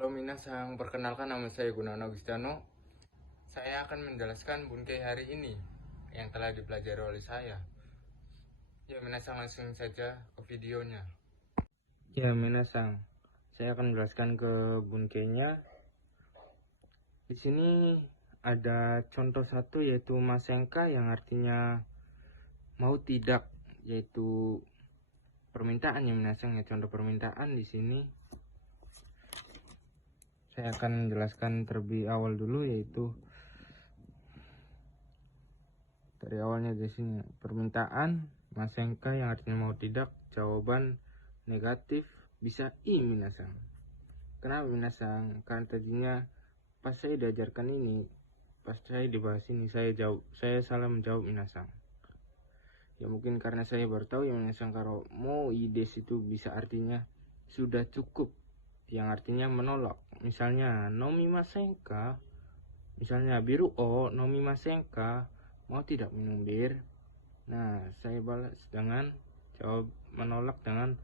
Halo minasang, perkenalkan nama saya Gunawan Agustano. Saya akan menjelaskan bunkei hari ini yang telah dipelajari oleh saya. Ya minasang, langsung saja ke videonya. Ya minasang, saya akan menjelaskan ke bunkeinya. Di sini ada contoh satu yaitu masenka yang artinya mau tidak, yaitu permintaan ya minasang ya, contoh permintaan di sini. Saya akan menjelaskan terlebih awal dulu, yaitu dari awalnya di sini permintaan masenka yang artinya mau tidak, jawaban negatif bisa i minasang. Kenapa minasang? Karena tadinya pas saya diajarkan ini, pas saya dibahas ini, saya salah menjawab minasang. Ya mungkin karena saya baru tahu ya minasang, kalau mau ides itu bisa artinya sudah cukup, yang artinya menolak. Misalnya nomi masenka, misalnya biru o nomi masenka, mau tidak minum bir. Nah, saya balas dengan jawab menolak dengan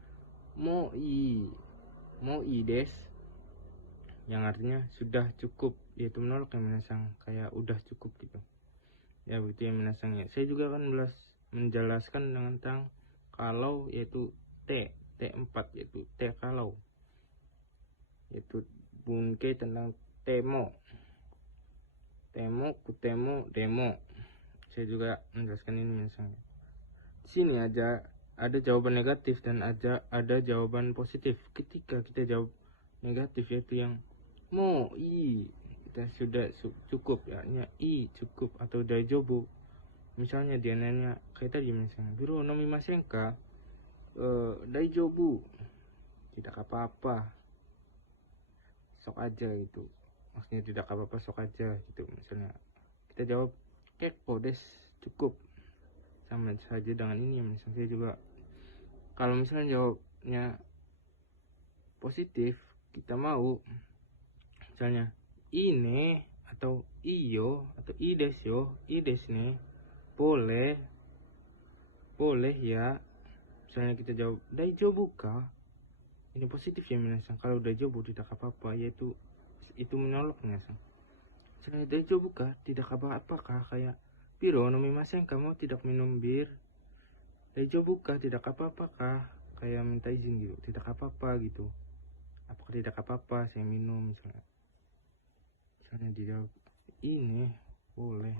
mo i des, yang artinya sudah cukup, yaitu menolak ya minasang, kayak udah cukup gitu. Ya begitu ya minasang ya. Saya juga akan menjelaskan tentang kalau, yaitu T4, yaitu T kalau, yaitu bunkei tentang temo, kutemo, demo. Saya juga menjelaskan ini minasang. Di sini ada jawaban negatif dan ada jawaban positif. Ketika kita jawab negatif, yaitu yang mo i, kita sudah cukup ya, i cukup atau daijobu. Misalnya dia nanya kayak tadi misalnya, biro nomi masenka, daijobu, tidak apa-apa, sok aja gitu. Maksudnya tidak apa-apa, sok aja gitu. Misalnya kita jawab kekpo des, cukup. Sama saja dengan ini ya misalnya. Saya juga kalau misalnya jawabnya positif, kita mau misalnya ini atau iyo atau ides ne, boleh ya. Misalnya kita jawab daijobu ka, ini positif ya minasang. Kalau daijobu tidak apa-apa, yaitu itu menolak minasang. Misalnya daijobu ka, tidak apa-apakah, kayak biro nomimasen, kamu tidak minum bir. Daijobu ka, tidak apa-apakah, kayak minta izin gitu, tidak apa-apa gitu. Apakah tidak apa-apa saya minum misalnya. Misalnya dijawab ini boleh.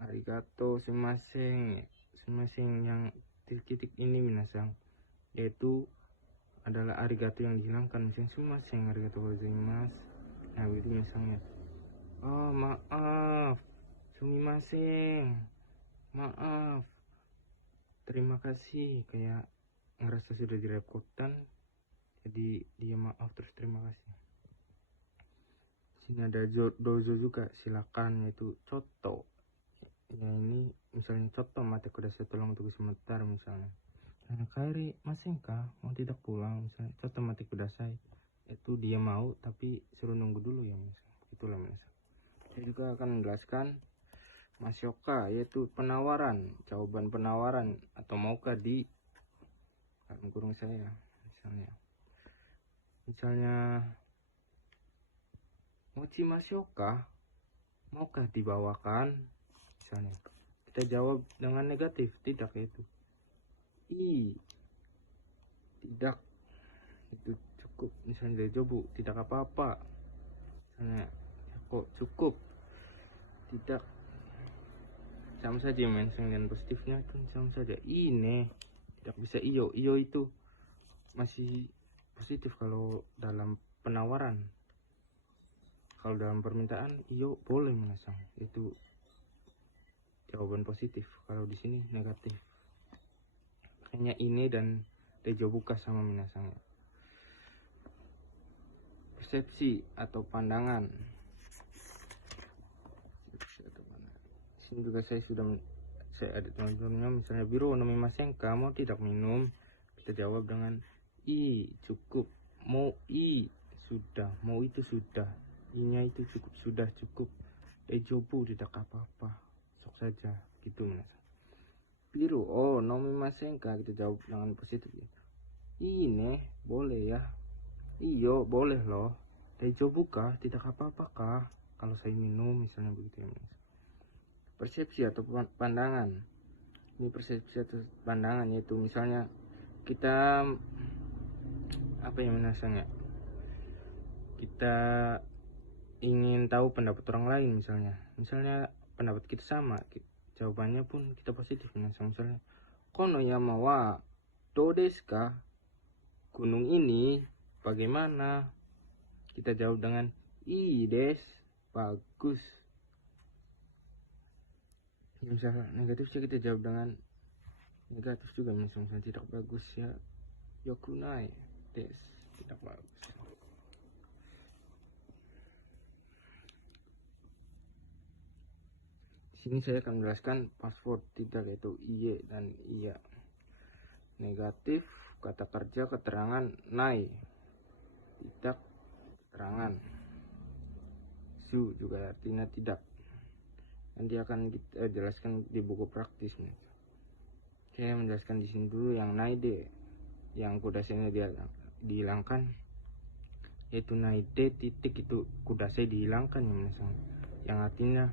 Arigato sumimasen yang titik ini minasang, yaitu adalah arigato yang dihilangkan. Misalnya sumimasen arigato gozaimasu. Nah begitu misalnya, oh maaf, sumimasen, maaf, terima kasih, kayak ngerasa sudah direpotkan, jadi dia maaf terus terima kasih. Sini ada dozo juga, silakan, yaitu coto. Ya ini misalnya coto mate kudasai, tolong tunggu sebentar misalnya. Nah kairi masenka, mau tidak pulang misalnya, coto mate kudasai, itu dia mau tapi suruh nunggu dulu ya misalnya. Itulah misalnya. Saya juga akan menjelaskan masyoka, yaitu penawaran, jawaban penawaran, atau maukah di dalam kurung saya misalnya mochi masyoka, maukah dibawakan. Misalnya kita jawab dengan negatif, tidak, yaitu tidak, itu cukup. Misalnya daijobu, tidak apa-apa. Misalnya kok cukup, tidak, sama saja mention dan positifnya itu sama saja. Ini tidak bisa iyo itu masih positif kalau dalam penawaran. Kalau dalam permintaan iyo boleh menasang, itu jawaban positif. Kalau di sini negatif, hanya ini dan dejobuka sama minasang. Persepsi atau pandangan. Di sini juga saya ada contohnya, misalnya biro nomimasen, kamu tidak minum. Kita jawab dengan i cukup, mau i sudah, mau itu sudah, inya itu cukup, sudah cukup. Dejobu tidak apa-apa, sok saja gitu minasang. Biru nomimasen, kita jawab dengan positif. Ini boleh ya, Iyo boleh loh. Daijo buka tidak apa-apa kah kalau saya minum, misalnya begitu ya Minasang. Persepsi atau pandangan. Ini persepsi atau pandangan, yaitu misalnya kita apa ya Minasang ya, kita ingin tahu pendapat orang lain, misalnya pendapat kita sama, jawabannya pun kita positif Minasang. Misalnya kono yama wa do desu ka, gunung ini bagaimana, kita jawab dengan i des, bagus. Misalnya negatif sih kita jawab dengan negatif juga, misalnya tidak bagus ya, yokunai des, tidak bagus. Sini saya akan menjelaskan password tidak, yaitu iye dan iya. Negatif kata kerja keterangan nai, tidak keterangan. Su juga artinya tidak. Nanti akan kita jelaskan di buku praktis. Saya menjelaskan di sini dulu yang naide, yang kudasenya dia dihilangkan, yaitu naide titik, itu kudasai dihilangkan ya misalnya, yang artinya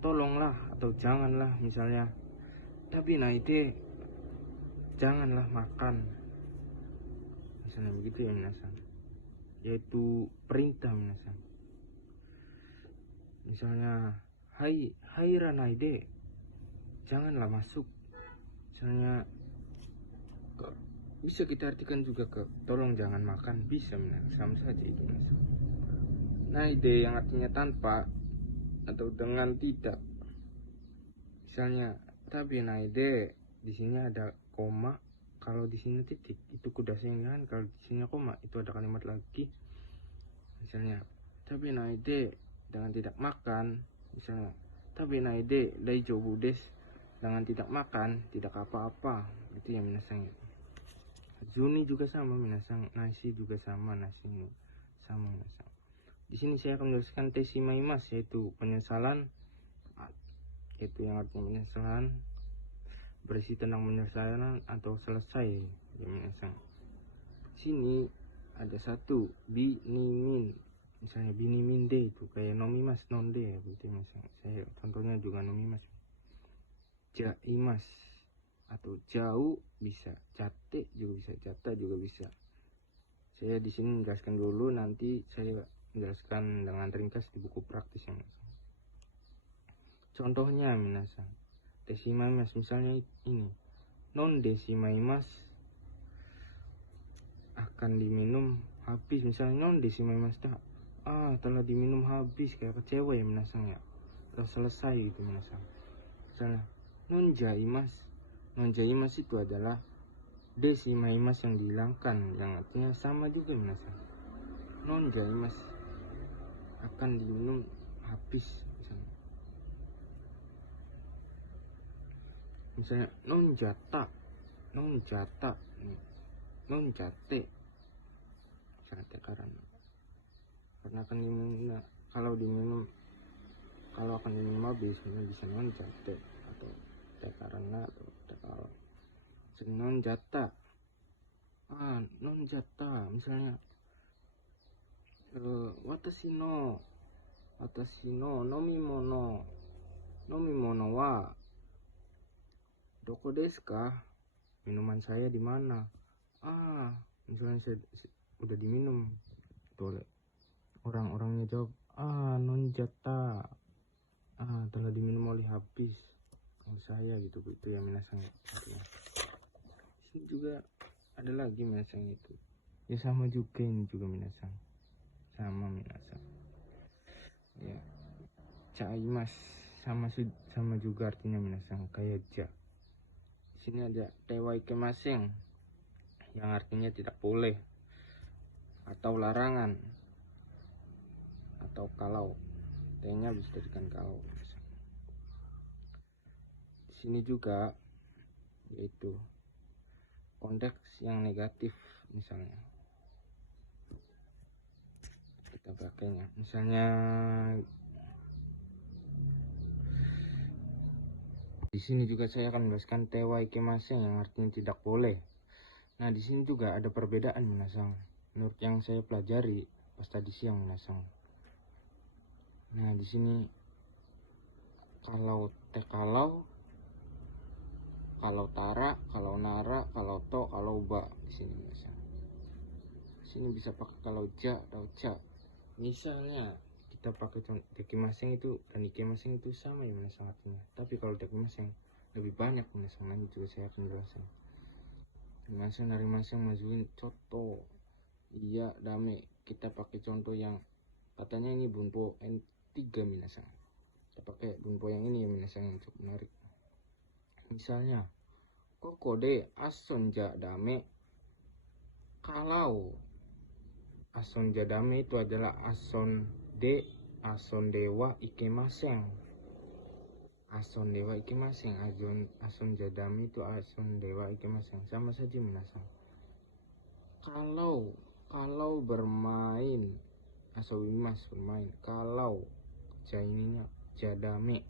tolonglah atau janganlah, misalnya tapi naide janganlah makan, misalnya begitu ya minasan, yaitu perintah minasan. Misalnya hai ranaide, janganlah masuk, misalnya bisa kita artikan juga ke tolong jangan makan, bisa minasan, sama saja itu minasan. Naide yang artinya tanpa atau dengan tidak, misalnya tapi naide di sini ada koma, kalau di sini titik itu kudasai, kalau di sini koma itu ada kalimat lagi. Misalnya tapi naide dengan tidak makan, misalnya tapi naide daijoubu desu, dengan tidak makan tidak apa-apa, itu ya minasang. Zuni juga sama minasang, nasi juga sama, nasi sama minasang. Di sini saya akan menjelaskan tesimaimas, yaitu penyesalan, yaitu yang artinya penyesalan, berisi tentang penyesalan atau selesai ya minasang. Sini ada satu binimin, misalnya binimin de itu kayak nomimas non de ya begitu misalnya. Saya contohnya juga nomimas. Jaimas atau jauh bisa, jate juga bisa, jata juga bisa. Saya di sini menjelaskan dulu, nanti saya menjelaskan dengan ringkas di buku praktis yang contohnya minasang. Desimaimas misalnya ini, non desimaimas akan diminum habis, misalnya non desimaimas tak, telah diminum habis, kayak kecewa ya minasang ya, telah selesai gitu minasang. Misalnya non jaimas itu adalah desimaimas yang dihilangkan, yang artinya sama juga minasang. Non jaimas akan diminum habis, misalnya non jate, karena akan diminum, kalau akan diminum habis, bisa non jate atau karena atau kalau non jata, non jata misalnya watashi no nomimono wa doko desu ka, minuman saya di mana, misalnya saya udah diminum, boleh orang-orangnya jawab non jata, telah diminum oleh habis oleh saya gitu ya minasang. Ini juga ada lagi minasang, itu ya sama juga, ini juga minasang sama minasang ya. Caimas sama juga artinya minasang, kayak ja. Di sini ada tewaike masing, yang artinya tidak boleh atau larangan, atau kalau, T-nya bisa dijadikan kalau. Di sini juga yaitu konteks yang negatif, misalnya kita pakainya, misalnya di sini juga saya akan menjelaskan tewaike masing yang artinya tidak boleh. Nah di sini juga ada perbedaan minasang. menurut yang saya pelajari pas tadi siang minasang. Nah di sini kalau tara, kalau nara, kalau to, kalau ba di sini minasang. Di sini bisa pakai kalau ja atau ca. Misalnya kita pakai deki maseng itu dan ike maseng itu sama ya minasang artinya. Tapi kalau deki maseng lebih banyak minasang, nanti juga saya akan jelaskan. Maseng dari maseng majuin contoh. Iya dame, kita pakai contoh yang katanya ini bunpo N3 minasang. Kita pakai bunpo yang ini ya minasang, yang cukup menarik. Misalnya koko de ason ja dame. Kalau ason ja dame itu adalah ason dewa ike maseng. Ason dewa ike maseng, ason ja dame itu ason dewa ike maseng, sama saja minasang. Kalau bermain asowimas bermain, kalau ininya jadame.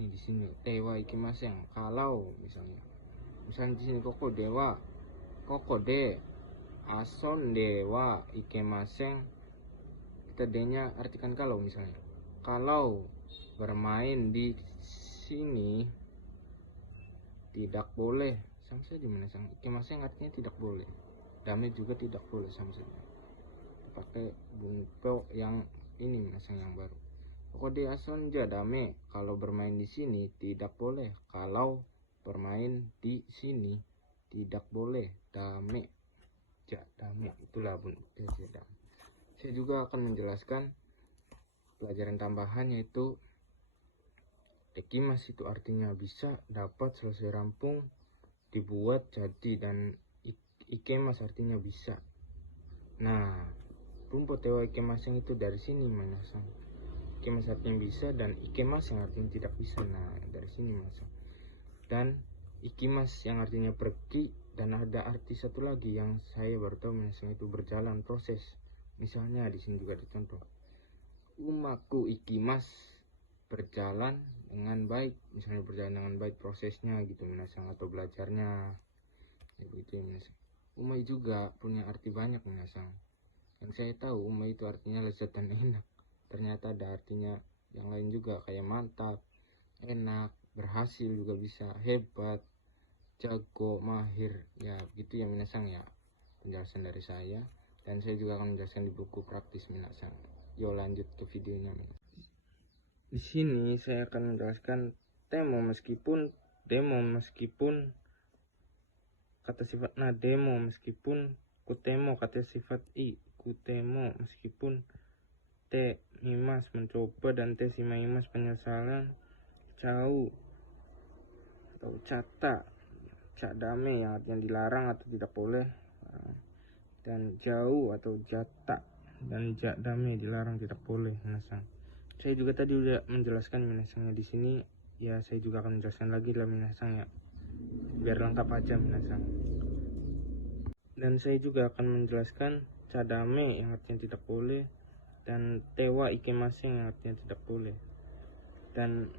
Ini di sini dewa ikimaseng. Kalau misalnya di sini koko de ason dewa ikimaseng, kita d-nya artikan kalau. Misalnya kalau bermain di sini tidak boleh, sama saja minasang. Ikimaseng artinya tidak boleh, dame juga tidak boleh, sama saja. Pakai bunpo yang ini minasang, yang baru. Kode ason ja dame, kalau bermain di sini tidak boleh, kalau bermain di sini tidak boleh, dame ja dame, itulah bunpo ja dame. Saya juga akan menjelaskan pelajaran tambahan, yaitu dekimas itu artinya bisa, dapat, selesai, rampung, dibuat, jadi, dan ikemas artinya bisa. Nah bunpo tewa ikemaseng itu dari sini minasang. Ikemas artinya bisa dan ikemas yang artinya tidak bisa. Nah dari sini minasang. Dan ikimas yang artinya pergi, dan ada arti satu lagi yang saya baru tahu minasang, itu berjalan, proses. Misalnya di sini juga ada contoh, umaku ikimas, berjalan dengan baik. Misalnya berjalan dengan baik prosesnya gitu minasang, atau belajarnya gitu minasang. Umai juga punya arti banyak minasang. Yang saya tahu umai itu artinya lezat dan enak. Ternyata ada artinya yang lain juga, kayak mantap, enak, berhasil juga bisa, hebat, jago, mahir, ya gitu ya minasang ya penjelasan dari saya. Dan saya juga akan menjelaskan di buku praktis minasang. Yuk lanjut ke videonya minasang. Di sini saya akan menjelaskan demo meskipun kata sifat demo meskipun kutemo kata sifat kutemo meskipun te mimas mencoba, dan te simaimas penyesalan, cau atau cata dame yang artinya dilarang atau tidak boleh, dan jauh atau jata dan dame dilarang tidak boleh minasang. Saya juga tadi udah menjelaskan minasangnya di sini ya, saya juga akan menjelaskan lagi lah minasang ya, biar lengkap aja minasang. Dan saya juga akan menjelaskan cadame yang artinya tidak boleh, dan tewa ikemaseng yang artinya tidak boleh, dan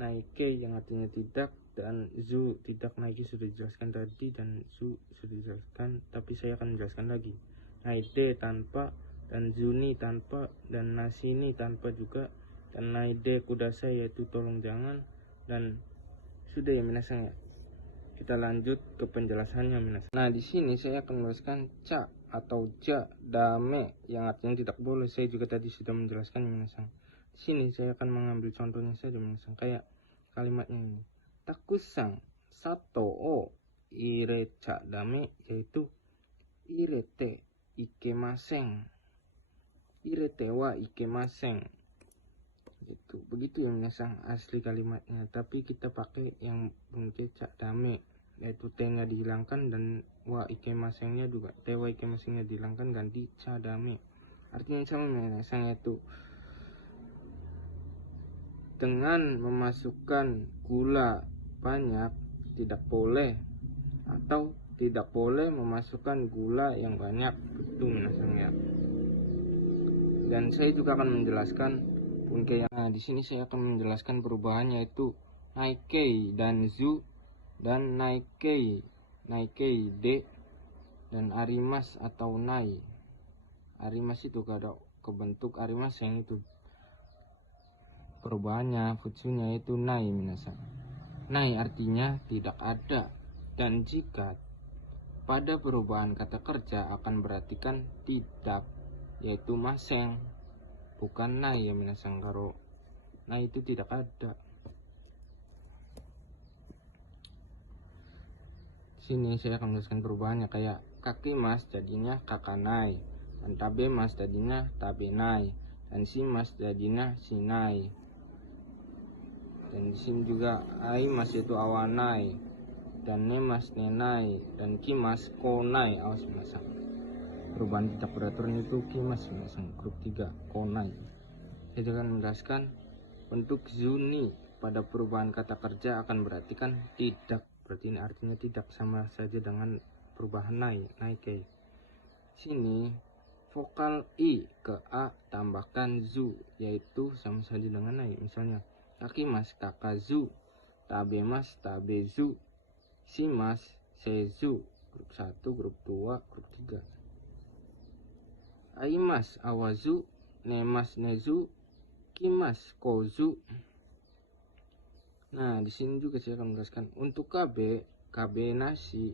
naike yang artinya tidak, dan zu tidak. Naike sudah dijelaskan tadi dan zu sudah dijelaskan, tapi saya akan menjelaskan lagi. Naide tanpa, dan zuni tanpa, dan nasini tanpa juga, dan naide kudasai yaitu tolong jangan. Dan sudah ya minasang ya, kita lanjut ke penjelasannya minasang. Nah di sini saya akan menjelaskan ca atau ja dame yang artinya tidak boleh. Saya juga tadi sudah menjelaskan minasang. Di sini saya akan mengambil contohnya saja minasang, kayak kalimatnya ini, takusang sato o ire ca dame, yaitu irete ikemaseng, irete wa ikemaseng, gitu. Begitu ya minasang asli kalimatnya, tapi kita pakai yang bunyi ca dame, yaitu t-nya dihilangkan dan wa ikemasengnya juga, tewa ikemasengnya dihilangkan, ganti ca dame. Artinya sama minasang, yaitu dengan memasukkan gula banyak tidak boleh, atau tidak boleh memasukkan gula yang banyak, itu minasang ya. Dan saya juga akan menjelaskan punke yang di sini saya akan menjelaskan perubahannya, yaitu naikei dan zu, dan naikei de dan arimas atau nai. Arimas itu kalau kebentuk arimas yang itu perubahannya futsunya itu nai minasan. Nai artinya tidak ada, dan jika pada perubahan kata kerja akan berartikan tidak, yaitu maseng, bukan nai ya minasan. Kalau nai itu tidak ada. Sini saya akan menuliskan perubahannya, kayak kakimas jadinya kakanai, dan tabemas jadinya tabenai, dan simas jadinya sinai. Dan di sini juga aimas itu awanai, dan nemas nenai, dan kimas konai. Awas masang. Perubahan tidak beraturan itu kimas masang grup 3 konai. Saya juga akan menjelaskan bentuk zuni pada perubahan kata kerja akan berartikan tidak. Berarti ini artinya tidak, sama saja dengan perubahan naik kayak sini. Vokal i ke a tambahkan zu, yaitu sama saja dengan naik. Misalnya kakimas kakazu, tabemas tabezu, simas sezu. Grup 1, grup 2, grup 3. Aimas awazu, nemas nezu, kimas kozu. Nah, di sini juga saya akan menjelaskan untuk KB nasi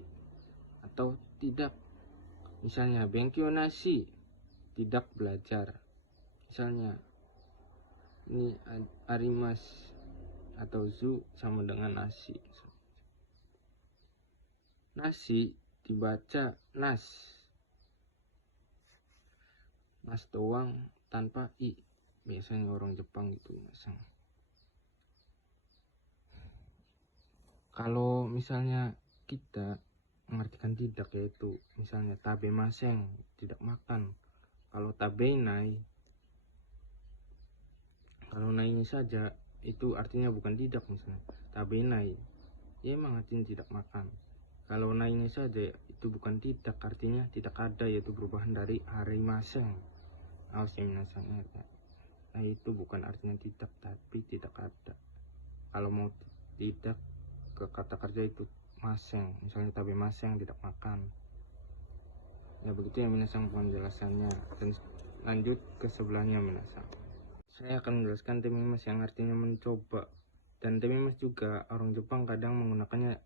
atau tidak. Misalnya benkyo nasi, tidak belajar. Misalnya ini arimas atau zu sama dengan nasi. Nasi dibaca nas. Nas doang tanpa i. Biasanya orang Jepang itu masang. Kalau misalnya kita mengartikan tidak, yaitu misalnya tabe maseng, tidak makan. Kalau tabe nai, kalau nainya saja itu artinya bukan tidak. Misalnya tabe nai, ya emang artinya tidak makan. Kalau nainya saja itu bukan tidak, artinya tidak ada, yaitu perubahan dari arimaseng. Awas yang minasangnya, nah itu bukan artinya tidak, tapi tidak ada. Kalau mau tidak ke kata kerja itu maseng, misalnya tabe maseng, tidak makan. Ya begitu ya minasang penjelasannya. Dan lanjut ke sebelahnya minasang. Saya akan menjelaskan temimas yang artinya mencoba. Dan temimas juga orang Jepang kadang menggunakannya,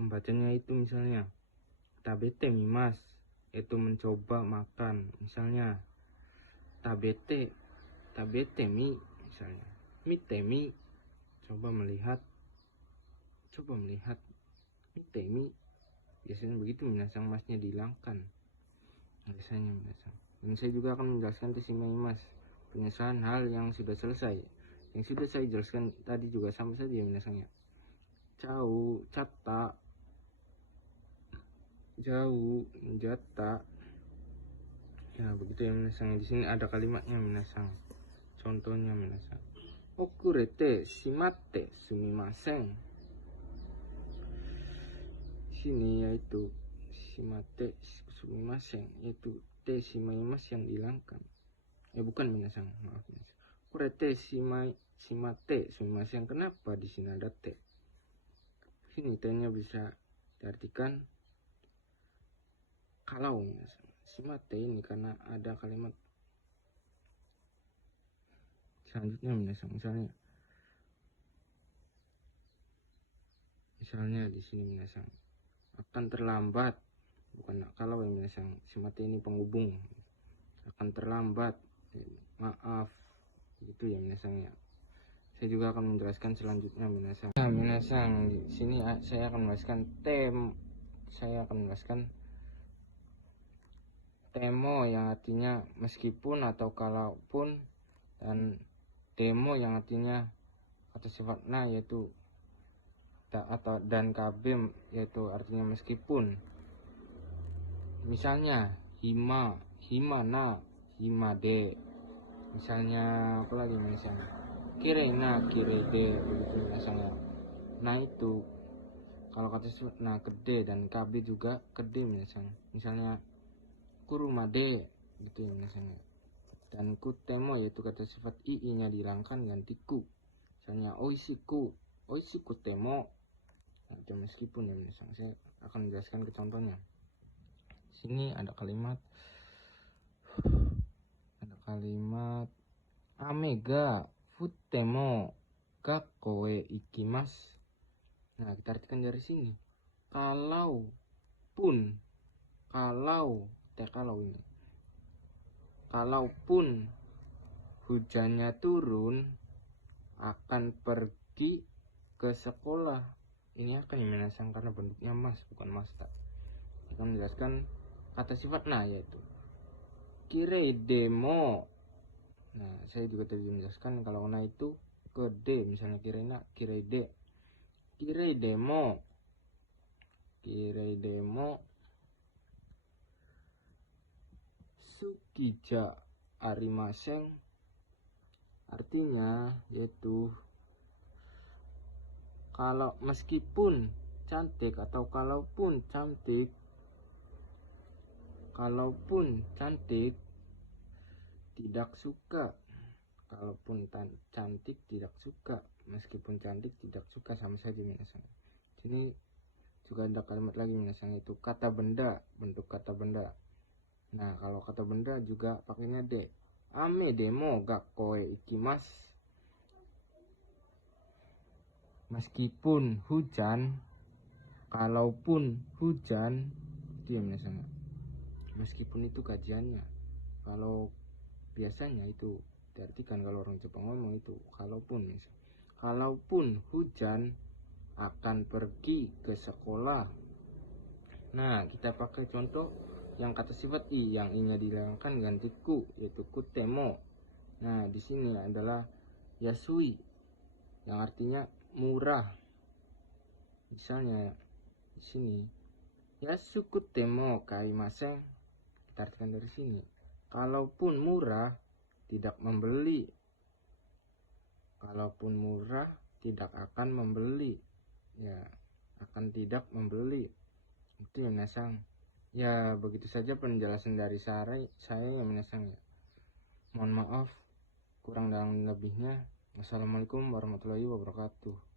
membacanya itu misalnya tabete mimas, itu mencoba makan. Misalnya tabete mi, misalnya mitemi, coba melihat, mitemi. Biasanya begitu minasang, masnya dihilangkan biasanya minasang. Dan saya juga akan menjelaskan tesimimas, penyesalan hal yang sudah selesai. Yang sudah saya jelaskan tadi juga sama saja minasangnya. Cau, cata, jauh, jata. Ya begitu ya minasang. Di sini ada kalimatnya minasang. Contohnya minasang. Okurete shimate sumimasen. Sini yaitu shimate sumimasen, yaitu te shimaimas yang dihilangkan. Ya bukan minasang, maaf minasang. Okurete shimate sumimasen. Kenapa di sini ada te? Sini te-nya bisa diartikan kalau minasang. Shimate ini karena ada kalimat selanjutnya minasang. Misalnya di sini minasang akan terlambat, bukan kalau ya minasang. Shimate ini penghubung, akan terlambat, maaf, gitu ya minasang ya. Saya juga akan menjelaskan selanjutnya minasang. Nah minasang, di sini saya akan menjelaskan temo yang artinya meskipun atau kalaupun, dan demo yang artinya kata sifatnya yaitu atau dan kabim, yaitu artinya meskipun. Misalnya hima, himana, himade. Misalnya apa lagi, misalnya kirena, kirede, begitu misalnya. Nah itu kalau kata sifat nah kede, dan kabe juga kede misalnya kurumade gitu ya misalnya. Dan kutemo yaitu kata sifat ii nya dihilangkan ganti ku. Misalnya oishiku temo. Nah, meskipun ya misalnya. Saya akan menjelaskan ke contohnya. Sini ada kalimat amega futemo gakoe ikimasu. Nah, kita artikan dari sini. Kalaupun ini. Kalaupun hujannya turun, akan pergi ke sekolah. Ini akan dimenasang karena bentuknya mas, bukan masta. Kita menjelaskan kata sifat na, yaitu kirei demo. Nah, saya juga tadi menjelaskan kalau na itu ke d, misalnya kirei na, kirei de. Kirei demo Sukija arimasen, artinya yaitu kalau meskipun cantik atau kalaupun cantik tidak suka. Kalaupun cantik tidak suka, meskipun cantik tidak suka, sama saja minasang. Sini juga ada kalimat lagi minasang, itu kata benda, bentuk kata benda. Nah, kalau kata benda juga pakainya de. Ame demo gakoe ikimasu. Meskipun hujan, kalaupun hujan, itu yang minasang. Meskipun itu kajiannya. Kalau biasanya itu diartikan, kalau orang Jepang ngomong itu kalaupun, misalnya kalaupun hujan akan pergi ke sekolah. Nah, kita pakai contoh yang kata sifat i, yang i-nya dihilangkan ganti ku, yaitu kutemo. Nah, di sini adalah yasui, yang artinya murah. Misalnya di sini yasu kutemo kaimasen, kita artikan dari sini. Kalaupun murah, tidak membeli. Kalaupun murah, tidak akan membeli. Ya, akan tidak membeli. Itu yang minasang. Ya, begitu saja penjelasan dari saya yang minasang ya. Mohon maaf kurang dan lebihnya. Wassalamualaikum warahmatullahi wabarakatuh.